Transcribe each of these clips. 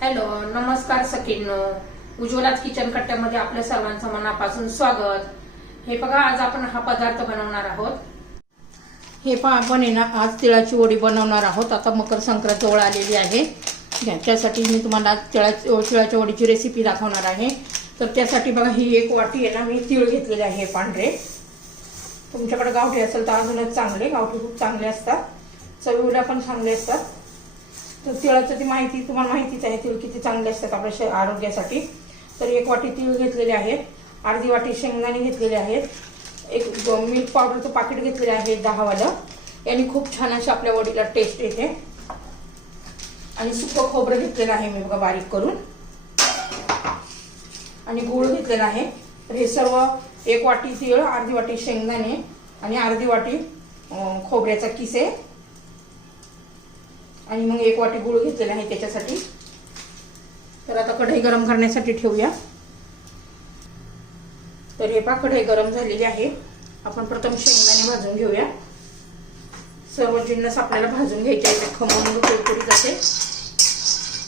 Hello, नमस्कार सखींनो. उज्ज्वलाच kitchen कट्ट्यामध्ये आपल्या सर्वांचं मनापासून स्वागत. हे बघा, आज आपण हा पदार्थ बनवणार आहोत. हे पहा, आपण आहे ना आज तिळाची वडी बनवणार आहोत. आता मकर संक्रांत जवळ आलेली आहे. त्यासाठी मी तुम्हाला तिळाच्या वडीची रेसिपी दाखवणार आहे. तर त्यासाठी बघा, ही एक वाटी आहे ना, मी तीळ घेतलेले आहे पांढरे. तुमच्याकडे गावठी असेल तर अजूनच चांगले. गावठी खूप चांगले असतात, चवीला पण चांगले असतात. तर तिळाचं ती माहिती तुम्हाला माहितीच आहे, तीळ किती चांगले असतात आपल्या आरोग्यासाठी. तर एक वाटी तीळ घेतलेले आहेत, अर्धी वाटी शेंगदाणे घेतलेले आहेत, एक मिल्क पावडरचं पाकिट घेतलेलं आहे 10 वालं. याने खूप छान अशी आपल्या वडीला टेस्ट येते. आणि सुकं खोबरं घेतलेलं आहे मी बघा बारीक करून, आणि गूळ घेतलेला आहे. तर हे सर्व एक वाटी तीळ, अर्धी वाटी शेंगदाणे आणि अर्धी वाटी खोबऱ्याचा किस आहे, आणि मग एक वाटी गूळ घेतलेला आहे त्याच्यासाठी. तर आता कढई गरम करण्यासाठी ठेवूया. तर हे पहा, कढई गरम झालेली आहे. आपण प्रथम शेंगदाणे भाजून घेऊया. सर्व जिन्नस आपल्याला भाजून घ्यायचे आहेत, खमंग कुरकुरीत असे,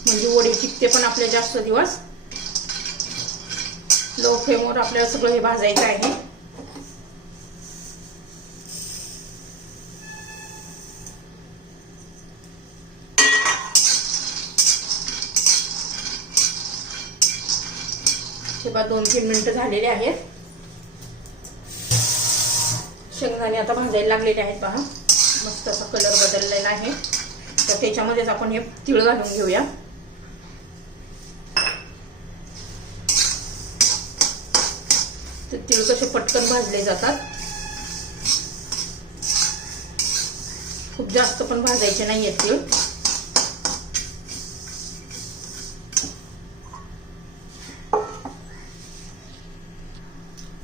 म्हणजे वडी टिकते पण आपल्या जास्त दिवस. लो फ्लेमवर आपल्याला सगळं हे भाजायचं आहे. हे बघा, 2-3 मिनिटं झालेले आहेत. शेंगदाणे आता भाजायला लागलेले आहेत पहा. मस्त असा कलर बदललेला आहे. तर त्याच्यामध्येच आपण हे तीळ घालून घेऊया. तर तीळ कसे पटकन भाजले जातात, खूप जास्त पण भाजायचे नाहीये तीळ.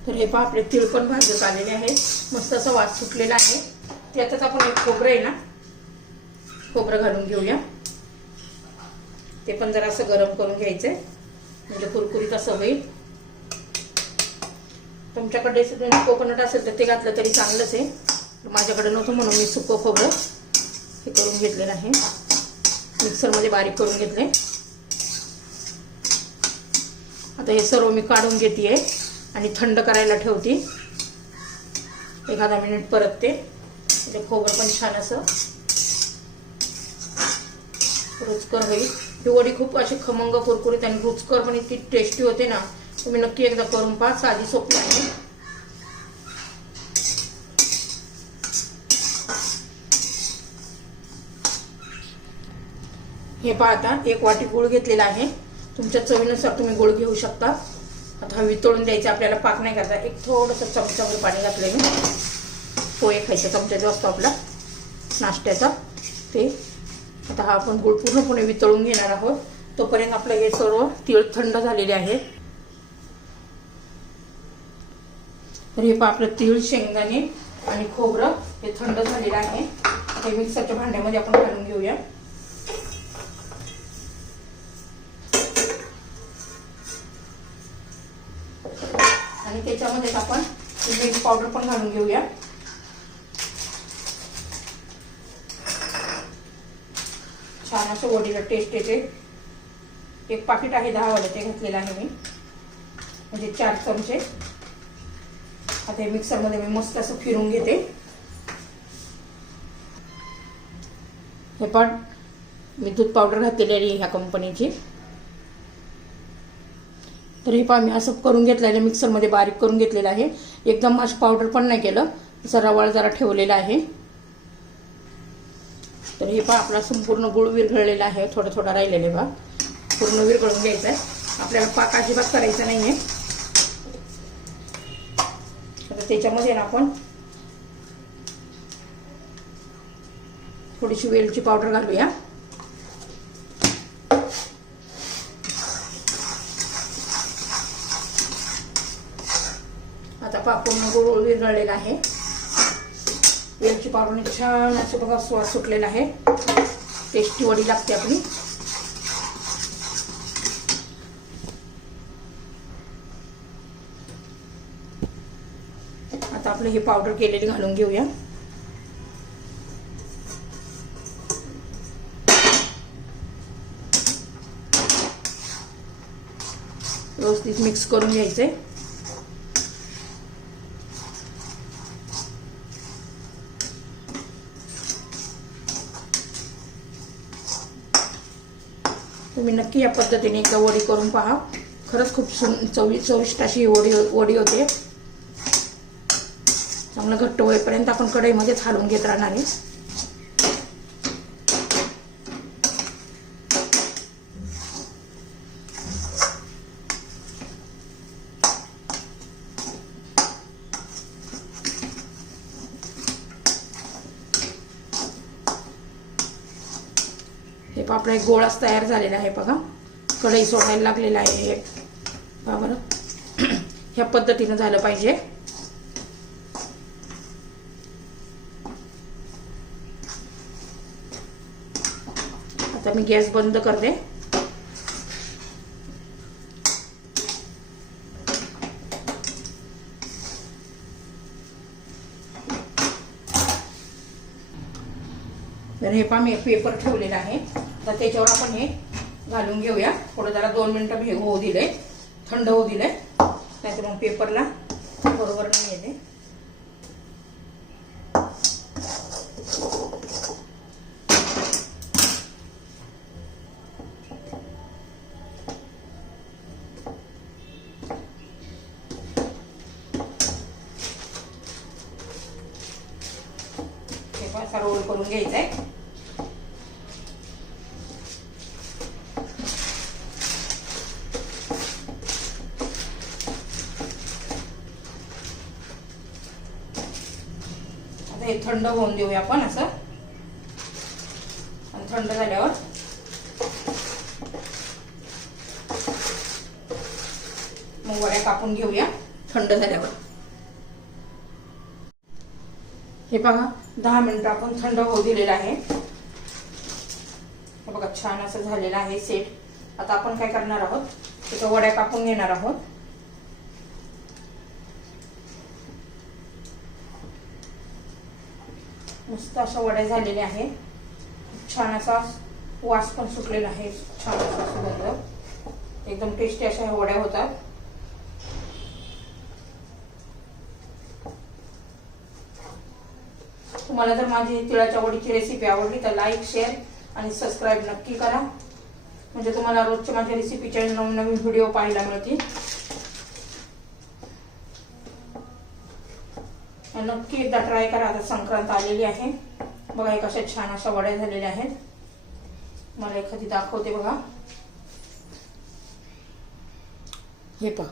तर हे पहा, आपले तीळ पण भाजत आलेले आहेत. मस्त असा वास सुटलेला आहे. त्यातच आपण एक खोबरं आहे ना, खोबरं घालून घेऊया. ते पण जरा असं गरम करून घ्यायचंय, म्हणजे कुरकुरीत असं होईल. तुमच्याकडे कोकोनट असेल तर ते घातलं तरी चांगलंच आहे. माझ्याकडे नव्हतं म्हणून मी सुकं खोबरं हे करून घेतलेलं आहे. मिक्सरमध्ये बारीक करून घेतले. आता हे सर्व मी काढून घेते आणि थंड करायला ठेवते 1-10 मिनिट. परत ते म्हणजे खोबरं पण छान असं रुचकर होईल. ही वडी खूप अशी खमंग कुरकुरीत आणि रुचकर पण इतकी टेस्टी होते ना. तुम्ही नक्की एकदा करून पहा, साधी सोपी आहे. हे पहा, आता 1 वाटी गूळ घेतलेला आहे. तुमच्या चवीनुसार तुम्ही गूळ घेऊ शकता. आता वितळून द्यायचं आपल्याला, पाक नाही करायचा. एक थोडंसं चमच्यावर पाणी घातलंय मी. पोहे खायचा चमचा जो असतो आपला नाश्त्याचा ते. आता हा आपण गूळ पूर्णपणे वितळून घेणार आहोत. तोपर्यंत आपलं हे सर्व तीळ थंड झालेले आहेत. तर हे पहा, आपलं तीळ, शेंगदाणे आणि खोबरं हे थंड झालेलं आहे. हे मिक्सरच्या भांड्यामध्ये आपण घालून घेऊया. आणि त्याच्यामध्ये आपण मिल्क पावडर पण घालून घेऊया. छान असं वडीला टेस्ट येते. एक पाकिट आहे 10 वाले, ते घातलेलं आहे मी, म्हणजे 4 चमचे. आता हे मिक्सरमध्ये मी मस्त असं फिरून घेते. हे पण मी दूध पावडर घातलेली आहे ह्या कंपनीची. तर हे पहा, मी असं करून घेतलेलं आहे, मिक्सरमध्ये बारीक करून घेतलेलं आहे. एकदम मॅश पावडर पण नाही केलं, असं रवाळ जरा ठेवलेला आहे. तर हे पहा, आपला संपूर्ण गुळ विरघळलेला आहे. थोडं थोडं राहिलेले बघा, पूर्ण विरघळून घ्यायचं आहे. आपल्याला पाक अजिबात करायचा नाहीये. आता त्याच्यामध्ये ना आपण थोडीशी वेलची पावडर घालूया. आता पहा, पूर्ण गुळ विरघळलेला आहे. वेलची पावडरने छान असं बघा स्वाद सुटलेला आहे. टेस्टी वडी लागते आपली. आता आपलं हे पावडर केलेली घालून घेऊया. व्यवस्थित मिक्स करून घ्यायचे. तुम्ही नक्की या पद्धतीने एकदा वडी करून पहा. खरंच खूप चविष्ट अशी वडी होते. चांगलं घट्ट होईपर्यंत आपण कढईमध्येच हलवून घेत राहणार आहे. हे पहा आपला एक गोळाच तयार झालेला आहे. बघा कढई सोडायला लागलेला आहे. पहा बरं, ह्या पद्धतीनं झालं पाहिजे. आता मी गॅस बंद करते. तर हे पहा मी पेपर ठेवलेला आहे. तर त्याच्यावर आपण हे घालून घेऊया. थोडं जरा 2 मिनिटं होऊ दिले, थंड होऊ दिले, नाहीतर मग पेपरला बरोबर नाही येते. हे पहा असा रोल करून घ्यायचा आहे. हे थंड होऊन देऊया आपण असं. आणि थंड झाल्यावर मग वड्या कापून घेऊया थंड झाल्यावर. हे बघा 10 मिनिटं आपण थंड होऊ दिलेलं आहे. हे बघा छान असं झालेलं आहे सेट. आता आपण काय करणार आहोत, त्याच्या वड्या कापून घेणार आहोत. मस्त अशा वड्या झालेल्या आहेत. छान असा वास पण सुटलेला आहे. छान असा सुगंध, एकदम टेस्टी अशा ह्या वड्या होतात. तुम्हाला जर माझी तिळाच्या वडीची रेसिपी आवडली तर लाईक, शेअर आणि सबस्क्राईब नक्की करा. म्हणजे तुम्हाला रोजच्या माझ्या रेसिपीचे नवनवीन व्हिडिओ पाहायला मिळतील. नक्की एकदा ट्राय करा. आता संक्रांत आलेली आहे. बघा हे कशा छान अशा वड्या झालेल्या आहेत. मला एखादी दाखवते बघा. हे पहा,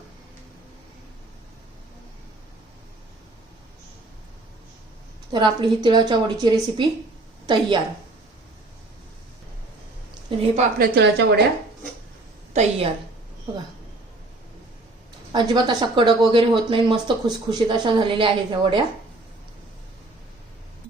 तर आपली ही तिळाच्या वडीची रेसिपी तयार. तर हे पहा आपल्या तिळाच्या वड्या तयार. बघा अजिबात अशा कडक वगैरे होत नाही. मस्त खुसखुशीत अशा झालेल्या आहेत ह्या वड्या.